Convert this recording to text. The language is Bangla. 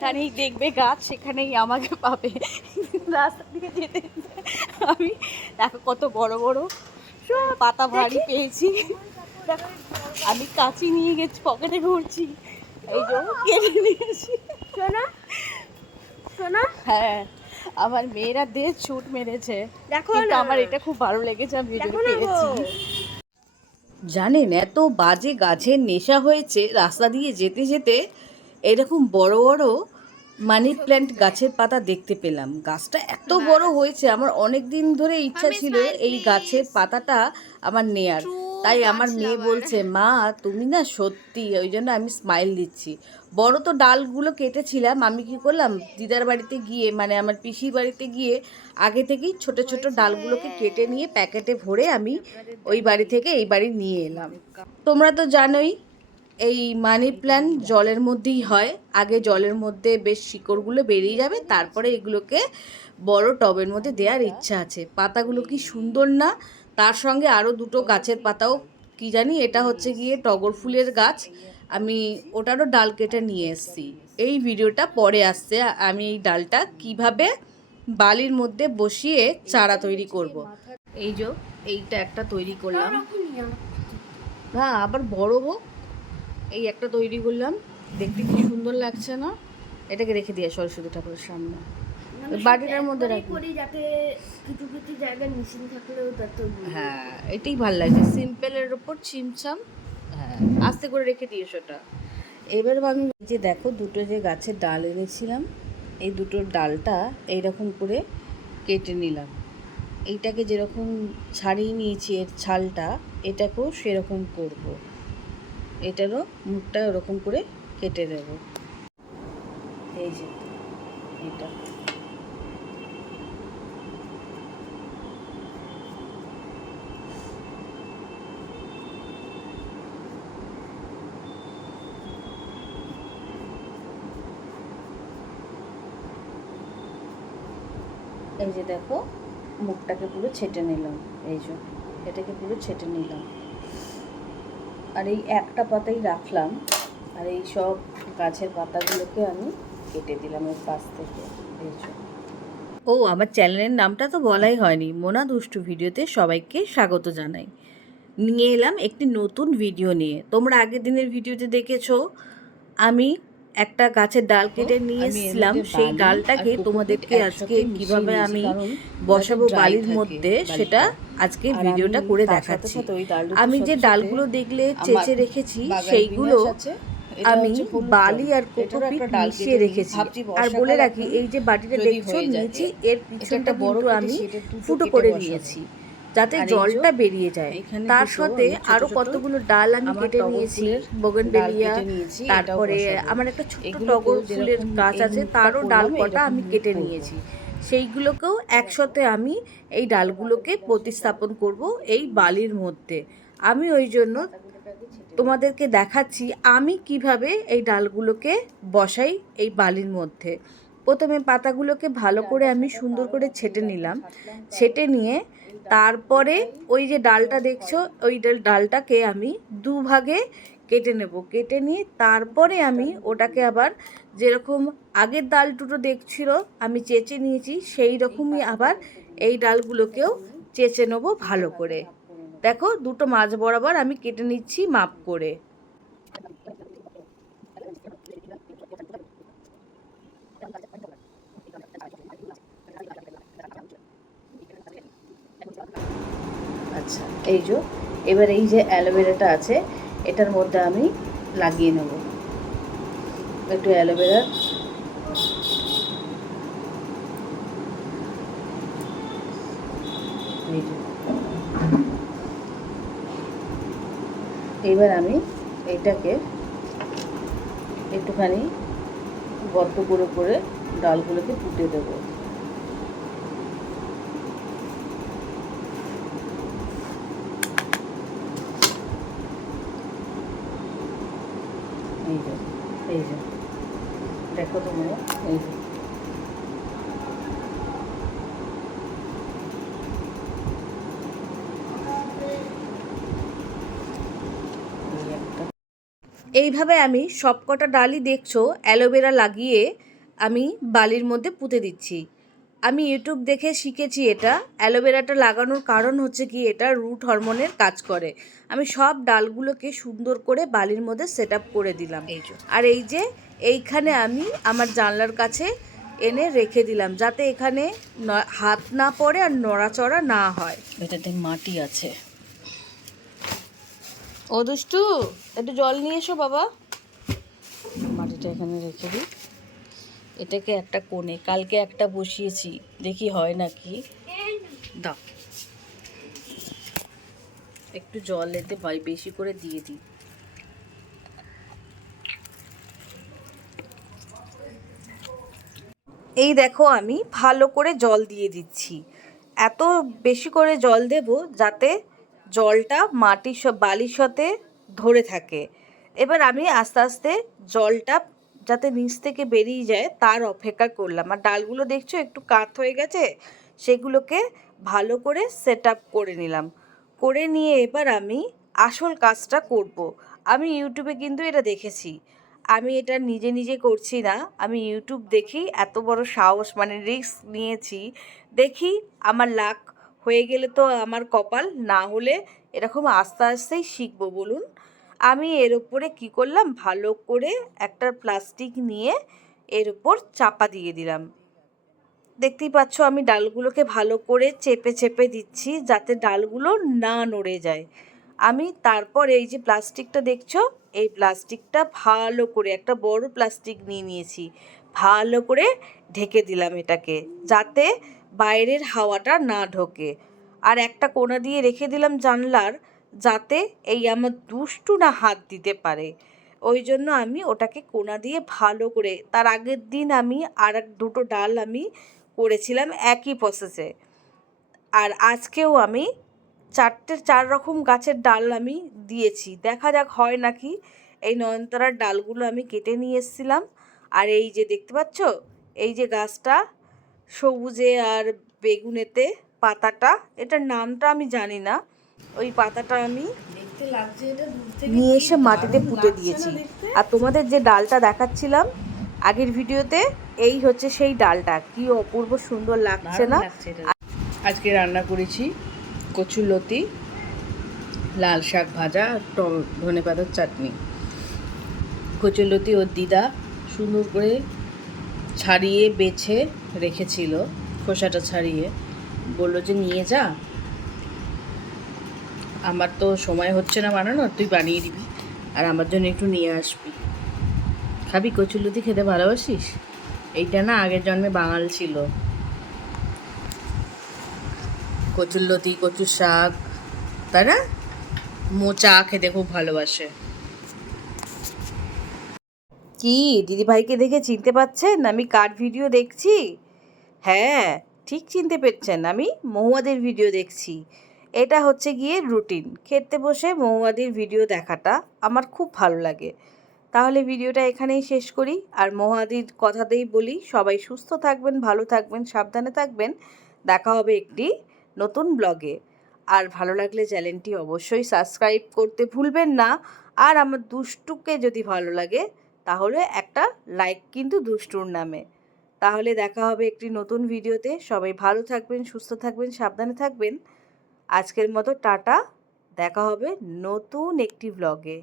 যেখানেই দেখবে গাছ সেখানেই আমাকে পাবে। রাস্তা দিয়ে যেতে আমি দেখো কত বড় বড় পাতা ভারী পেয়েছি। আমি কাঁচি নিয়ে গেছি পকেটে ঘুরছি। এই যে কেটে নিয়েছি শোনো শোনো হ্যাঁ আমার মেয়েরা দিয়ে ছুট মেরেছে। দেখো আমার এটা খুব ভালো লেগেছে আমি গো। জানেন এত বাজে গাছের নেশা হয়েছে রাস্তা দিয়ে যেতে যেতে এরকম বড় বড় মানি প্ল্যান্ট গাছের পাতা দেখতে পেলাম। গাছটা এত বড় হয়েছে আমার অনেক দিন ধরে ইচ্ছা ছিল এই গাছের পাতাটা আমার নেয়ার। তাই আমার মেয়ে বলছে মা তুমি না সত্যি ওই জন্য আমি স্মাইল দিচ্ছি। বড় তো ডালগুলো কেটেছিলাম আমি কি করলাম দিদার বাড়িতে গিয়ে মানে আমার পিসির বাড়িতে গিয়ে আগে থেকেই ছোট ছোট ডালগুলোকে কেটে নিয়ে প্যাকেটে ভরে আমি ওই বাড়ি থেকে এই বাড়ি নিয়ে এলাম। তোমরা তো জানোই এই মানি প্ল্যান্ট জলের মধ্যেই হয়। আগে জলের মধ্যে বেশ শিকড়গুলো বেরিয়ে যাবে তারপরে এগুলোকে বড় টবের মধ্যে দেওয়ার ইচ্ছা আছে। পাতাগুলো কি সুন্দর না? তার সঙ্গে আরও দুটো গাছের পাতাও কি জানি? এটা হচ্ছে গিয়ে টগর ফুলের গাছ। আমি ওটারও ডাল কেটে নিয়ে এসেছি। এই ভিডিওটা পরে আসছে। আমি এই ডালটা কীভাবে বালির মধ্যে বসিয়ে চারা তৈরি করব। এই যে এইটা একটা তৈরি করলাম। হ্যাঁ আবার বড় হোক। এই একটা তৈরি করলাম। দেখতে কি সুন্দর লাগছে না? এটাকে রেখে দিয়ে সরস্বতী ঠাকুরের সামনে। বাটিটার মধ্যে রাখি করি যাতে কিছু কিছু জায়গায় থাকলেও তত হ্যাঁ এটাই ভালো লাগছে। সিম্পলের ওপর ছিমছাম। হ্যাঁ আস্তে করে রেখে দিয়েছ ওটা এবার আমি যে দেখো দুটো যে গাছের ডাল এনেছিলাম এই দুটোর ডালটা এইরকম করে কেটে নিলাম। এইটাকে যেরকম ছাড়িয়ে নিয়েছি এর ছালটা এটাকেও সেরকম করব। এটারও মুখটা ওরকম করে কেটে দেব। এই যে, এটা। এই যে দেখো, মুখটাকে পুরো ছেটে নিলাম। এই যে, এটাকে পুরো ছেটে নিলাম। আর এই একটা পাতাই রাখলাম। আর এই সব গাছের পাতাগুলোকে আমি কেটে দিলাম ওর পাশ থেকে ও, আমার চ্যানেলের নামটা তো বলাই হয়নি। মোনা দুষ্টু ভিডিওতে সবাইকে স্বাগত জানাই। নিয়ে এলাম একটি নতুন ভিডিও নিয়ে। তোমরা আগের দিনের ভিডিওতে দেখেছ, আমি একটা গাছের ডাল কেটে নিয়ে এসেছিলাম সেই ডালটাকে তোমাদেরকে আজকে কীভাবে আমি বসাবো বালির মধ্যে সেটা আজকে ভিডিওটা করে দেখাচ্ছি। আমি যে ডালগুলো দেখলে চেঁচে রেখেছি সেইগুলো আমি বালি আর কোকোপিট মিশিয়ে রেখেছি। আর বলে রাখি এই যে বাটিটা দেখছ নিয়েছি এর পিছনটা বড় আমি ফুটো করে নিয়েছি যাতে জলটা বেরিয়ে যায়। তার সাথে আরও কতগুলো ডাল আমি কেটে নিয়েছি বগনবেলিয়া তারপরে আমার একটা ছোট্ট টগর ফুলের গাছ আছে তারও ডাল কটা আমি কেটে নিয়েছি। সেইগুলোকেও একসাথে আমি এই ডালগুলোকে প্রতিস্থাপন করব এই বালির মধ্যে। আমি ওই জন্য তোমাদেরকে দেখাচ্ছি আমি কীভাবে এই ডালগুলোকে বসাই এই বালির মধ্যে। প্রথমে পাতাগুলোকে ভালো করে আমি সুন্দর করে ছেটে নিলাম। ছেটে নিয়ে তারপরে ওই যে ডালটা দেখছ, ওই ডাল- ডালটাকে আমি দুভাগে কেটে নেব। কেটে নিয়ে তারপরে আমি ওটাকে আবার যেরকম আগের ডাল দুটো দেখছিল, আমি চেঁচে নিয়েছি, সেই রকমই আবার এই ডালগুলোকেও চেঁচে নেব ভালো করে। দেখো, দুটো মাছ বরাবর আমি কেটে নিচ্ছি মাপ করে। আচ্ছা এই যে, এবার এই যে অ্যালোভেরাটা আছে, এটার মধ্যে আমি লাগিয়ে নেব। একটু অ্যালোভেরা। এবার আমি এটাকে একটুখানি গর্ত করে করে ডালগুলোকে ফুটে দেবো এই যে এই যে দেখো তোমরা এই এইভাবে আমি সবকটা ডালই দেখছ অ্যালোভেরা লাগিয়ে আমি বালির মধ্যে পুঁতে দিচ্ছি। আমি ইউটিউব দেখে শিখেছি এটা। অ্যালোভেরাটা লাগানোর কারণ হচ্ছে কি এটা রুট হরমোনের কাজ করে। আমি সব ডালগুলোকে সুন্দর করে বালির মধ্যে সেট আপ করে দিলাম। এই যে। আর এই যে এইখানে আমি আমার জানলার কাছে এনে রেখে দিলাম, যাতে এখানে হাত না পড়ে আর নড়াচড়া না হয়। এটাতে মাটি আছে। ও দুষ্টু, একটু জল নিয়ে এসো বাবা। মাটিটা এখানে রেখে দিই। এটাকে একটা কোণে, কালকে একটা বসিয়েছি, দেখি হয় নাকি। দাও। একটু জল এতে বেশি করে দিয়ে দিই। এই দেখো আমি ভালো করে জল দিয়ে দিচ্ছি। এত বেশি করে জল দেব যাতে জলটা মাটির বালির সাথে ধরে থাকে। এবার আমি আস্তে আস্তে জলটা যাতে নিচ থেকে বেরিয়ে যায় তার অপেক্ষা করলাম। আর ডালগুলো দেখছ একটু কাত হয়ে গেছে, সেগুলোকে ভালো করে সেট আপ করে নিলাম। করে নিয়ে এবার আমি আসল কাজটা করব। আমি ইউটিউবে কিন্তু এটা দেখেছি। আমি এটা নিজে নিজে করছি না। আমি ইউটিউব দেখি, এত বড় সাহস মানে রিস্ক নিয়েছি। দেখি আমার লাক হয়ে গেলে তো আমার কপাল, না হলে এরকম আস্তে আস্তেই শিখব, বলুন। আমি এর উপরে কি করলাম? ভালো করে একটা প্লাস্টিক নিয়ে এর উপর চাপা দিয়ে দিলাম। দেখতেই পাচ্ছ আমি ডালগুলোকে ভালো করে চেপে চেপে দিচ্ছি, যাতে ডালগুলো না নড়ে যায়। আমি তারপর এই যে প্লাস্টিকটা দেখছ এই প্লাস্টিকটা ভালো করে, একটা বড় প্লাস্টিক নিয়ে নিয়েছি, ভালো করে ঢেকে দিলাম এটাকে, যাতে বাইরের হাওয়াটা না ঢোকে। আর একটা কোনা দিয়ে রেখে দিলাম জানলার, যাতে এই আমার দুষ্টু না হাত দিতে পারে। ওই জন্য আমি ওটাকে কোনা দিয়ে ভালো করে, তার আগের দিন আমি আর দুটো ডাল আমি করেছিলাম একই প্রসেসে আর আজকেও আমি চারটে চার রকম গাছের ডাল আমি দিয়েছি। দেখা যাক হয় নাকি এই নয়নতারার ডালগুলো আমি কেটে নিয়ে এসেছিলাম। আর এই যে দেখতে পাচ্ছ এই যে গাছটা সবুজে আর বেগুনেতে পাতাটা এটার নামটা আমি জানি না। ওই পাতাটা আমি নিয়ে এসে মাটিতে পুঁতে দিয়েছি। আর তোমাদের যে ডালটা দেখাচ্ছিলাম আগের ভিডিওতে এই হচ্ছে সেই ডালটা। কি অপূর্ব সুন্দর লাগছে না? আজকে রান্না করেছি কচুর লতি, লাল শাক ভাজা টম, ধনে পাতার চাটনি। কচুর লতি ওর দিদা সুন্দর করে ছাড়িয়ে, বেছে রেখেছিল, খোসাটা ছাড়িয়ে। বলল যে, নিয়ে যা। আমার তো সময় হচ্ছে না বানানো তুই বানিয়ে দিবি। আর আমার জন্য একটু নিয়ে আসবি। খাবি কচুরলতি খেতে ভালোবাসিস? এইটা না আগের জন্মে বাঙাল ছিল। কচুরলতি কচুর শাক, তাই না? মোচা খেতে খুব ভালোবাসে। কি, দিদিভাইকে দেখে চিনতে পাচ্ছেন? আমি কার ভিডিও দেখছি? হ্যাঁ ঠিক চিনতে পেরেছেন। আমি মহুয়াদের ভিডিও দেখছি। এটা হচ্ছে গিয়ে রুটিন। খেতে বসে মহুয়াদির ভিডিও দেখাটা আমার খুব ভালো লাগে। তাহলে ভিডিওটা এখানেই শেষ করি। আর মহুয়াদির কথাতেই বলি, সবাই সুস্থ থাকবেন, ভালো থাকবেন, সাবধানে থাকবেন। দেখা হবে একটি নতুন ব্লগে। আর ভালো লাগলে চ্যানেলটি অবশ্যই সাবস্ক্রাইব করতে ভুলবেন না। আর আমার দুষ্টুকে যদি ভালো লাগে, তাহলে একটা লাইক কিন্তু দুষ্টুর নামে। তাহলে দেখা হবে একটি নতুন ভিডিওতে। সবাই ভালো থাকবেন, সুস্থ থাকবেন, সাবধানে থাকবেন। আজকের মতো টাটা। দেখা হবে নতুন একটি ব্লগে।